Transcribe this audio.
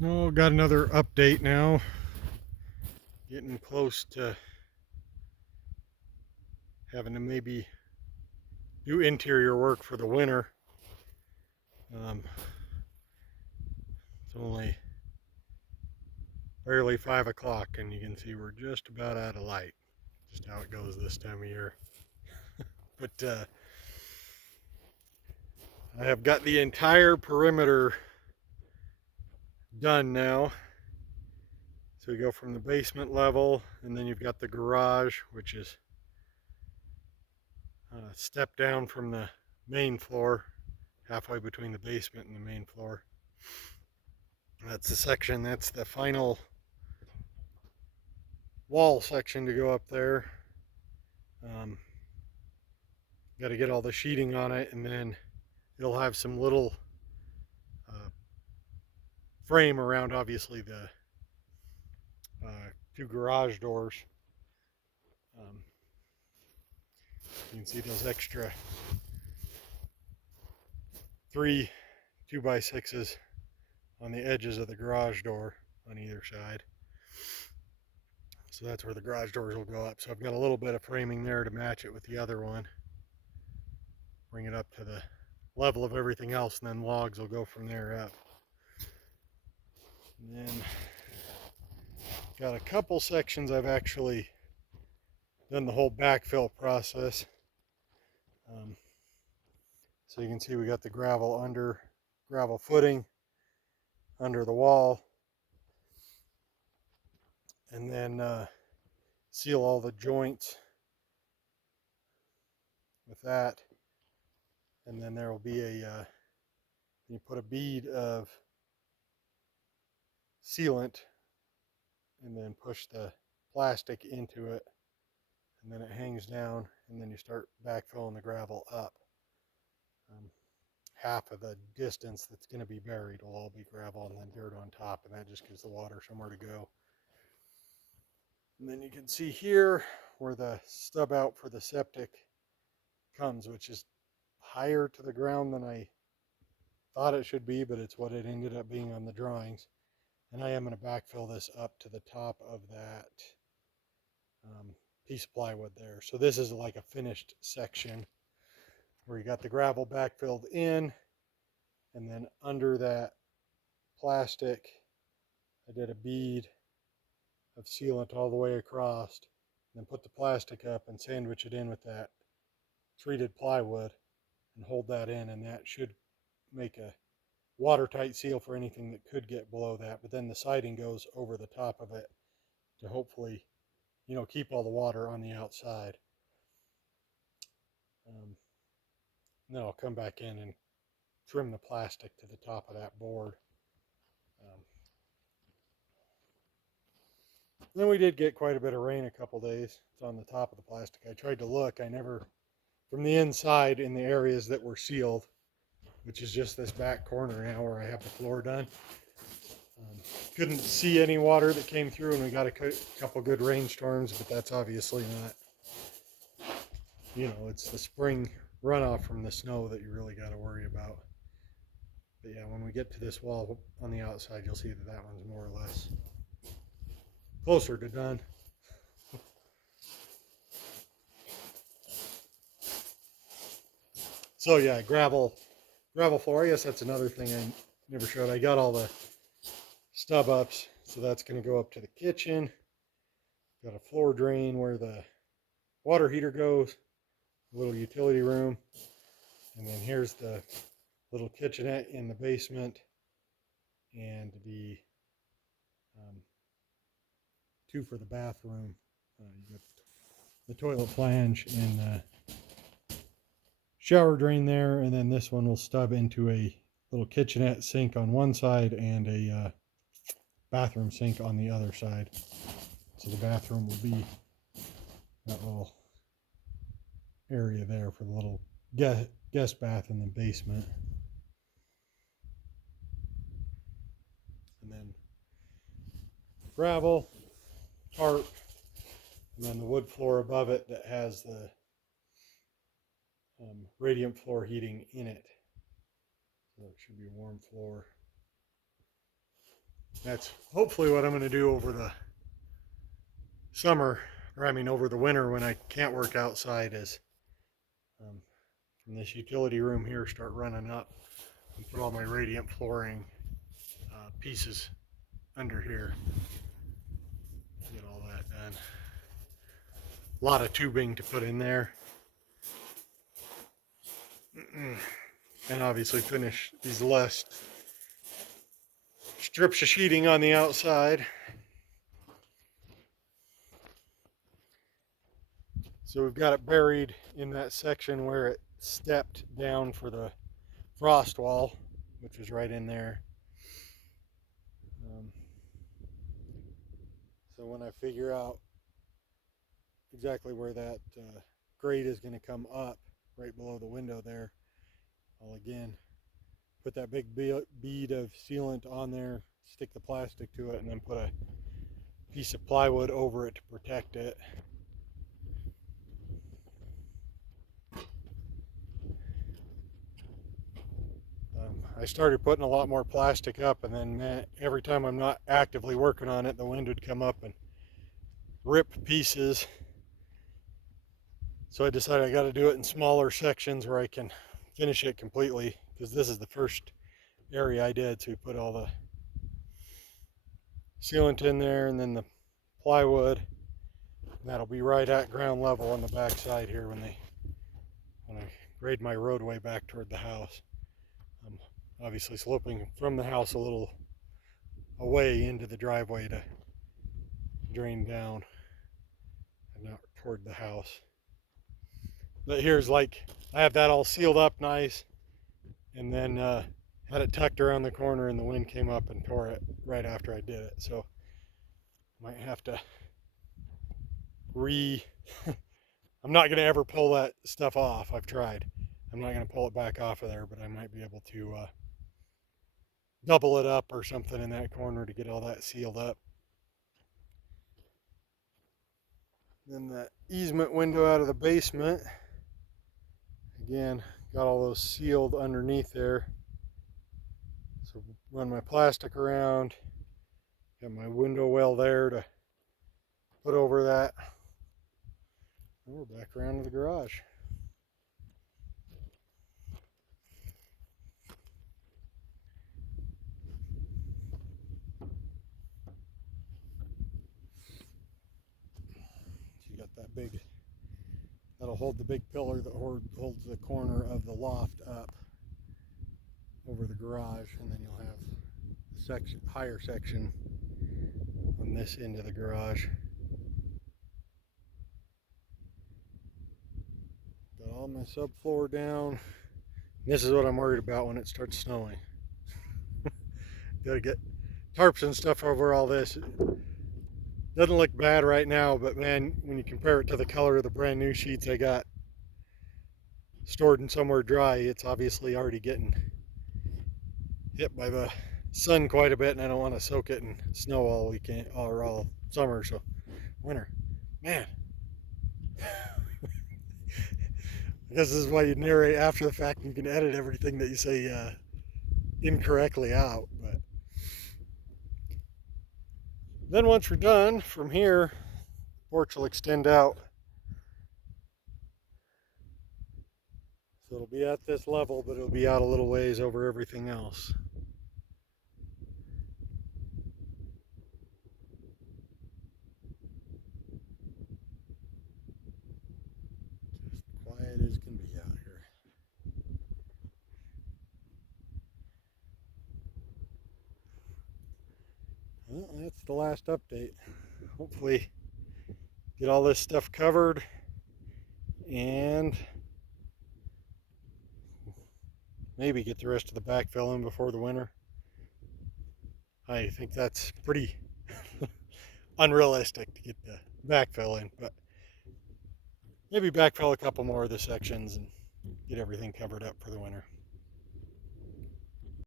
Oh, got another update now. Getting close to having to maybe do interior work for the winter. Um, it's only barely 5 o'clock, and you can see we're just about out of light. Just how it goes this time of year. But I have got the entire perimeter done now. So we go from the basement level, and then you've got the garage, which is a step down from the main floor, halfway between the basement and the main floor. That's the section, that's the final wall section to go up there. Got to get all the sheeting on it, and then it'll have some little frame around, obviously, the two garage doors. Um, you can see those extra 3 2x6s on the edges of the garage door on either side. So that's where the garage doors will go up. So I've got a little bit of framing there to match it with the other one. Bring it up to the level of everything else, and then logs will go from there up. And then got a couple sections I've actually done the whole backfill process. So you can see we got the gravel footing under the wall, and then seal all the joints with that. And then there will be you put a bead of sealant and then push the plastic into it, and then it hangs down, and then you start backfilling the gravel up. Half of the distance that's going to be buried will all be gravel and then dirt on top, and that just gives the water somewhere to go. And then you can see here where the stub out for the septic comes, which is higher to the ground than I thought it should be, but it's what it ended up being on the drawings. And I am going to backfill this up to the top of that piece of plywood there. So this is like a finished section where you got the gravel backfilled in, and then under that plastic I did a bead of sealant all the way across, and then put the plastic up and sandwich it in with that treated plywood and hold that in, and that should make a watertight seal for anything that could get below that. But then the siding goes over the top of it to hopefully, keep all the water on the outside. Then I'll come back in and trim the plastic to the top of that board. Then we did get quite a bit of rain a couple days. It's on the top of the plastic. I tried to look. I never, from the inside in the areas that were sealed, which is just this back corner now where I have the floor done. Couldn't see any water that came through, and we got a couple good rainstorms, but that's obviously not, it's the spring runoff from the snow that you really got to worry about. But yeah, when we get to this wall on the outside, you'll see that that one's more or less closer to done. So yeah, gravel floor. I guess that's another thing I never showed. I got all the stub ups, so that's going to go up to the kitchen. Got a floor drain where the water heater goes, a little utility room, and then here's the little kitchenette in the basement, and the two for the bathroom. You got the toilet flange and the shower drain there, and then this one will stub into a little kitchenette sink on one side and a bathroom sink on the other side. So the bathroom will be that little area there for the little guest bath in the basement. And then gravel, tarp, and then the wood floor above it that has the radiant floor heating in it. So it should be a warm floor. That's hopefully what I'm going to do over the summer, or I mean over the winter when I can't work outside, is from this utility room here start running up and put all my radiant flooring pieces under here. Get all that done. A lot of tubing to put in there. And obviously finish these last strips of sheeting on the outside. So we've got it buried in that section where it stepped down for the frost wall, which is right in there. So when I figure out exactly where that grate is going to come up, right below the window there, I'll again put that big bead of sealant on there, stick the plastic to it, and then put a piece of plywood over it to protect it. I started putting a lot more plastic up, and then every time I'm not actively working on it, the wind would come up and rip pieces. So I decided I got to do it in smaller sections where I can finish it completely, because this is the first area I did. So we put all the sealant in there and then the plywood. That'll be right at ground level on the back side here when I grade my roadway back toward the house. I'm obviously sloping from the house a little away into the driveway to drain down and not toward the house. But here's like, I have that all sealed up nice, and then had it tucked around the corner, and the wind came up and tore it right after I did it. So might have to I'm not going to ever pull that stuff off. I've tried. I'm not going to pull it back off of there, but I might be able to double it up or something in that corner to get all that sealed up. Then the easement window out of the basement, again, got all those sealed underneath there. So run my plastic around, got my window well there to put over that. And we're back around to the garage. So you got that big, that'll hold the big pillar that holds the corner of the loft up over the garage, and then you'll have a section, higher section on this end of the garage. Got all my subfloor down. This is what I'm worried about when it starts snowing. Gotta get tarps and stuff over all this. It doesn't look bad right now, but man, when you compare it to the color of the brand new sheets I got stored in somewhere dry, it's obviously already getting hit by the sun quite a bit, and I don't want to soak it in snow all weekend or all summer. So winter, man. I guess this is why you narrate after the fact, and you can edit everything that you say incorrectly out. But then once we're done, from here, the porch will extend out. So it'll be at this level, but it'll be out a little ways over everything else. Just quiet as can be out here. Well, that's the last update. Hopefully get all this stuff covered and maybe get the rest of the backfill in before the winter. I think that's pretty unrealistic to get the backfill in, but maybe backfill a couple more of the sections and get everything covered up for the winter.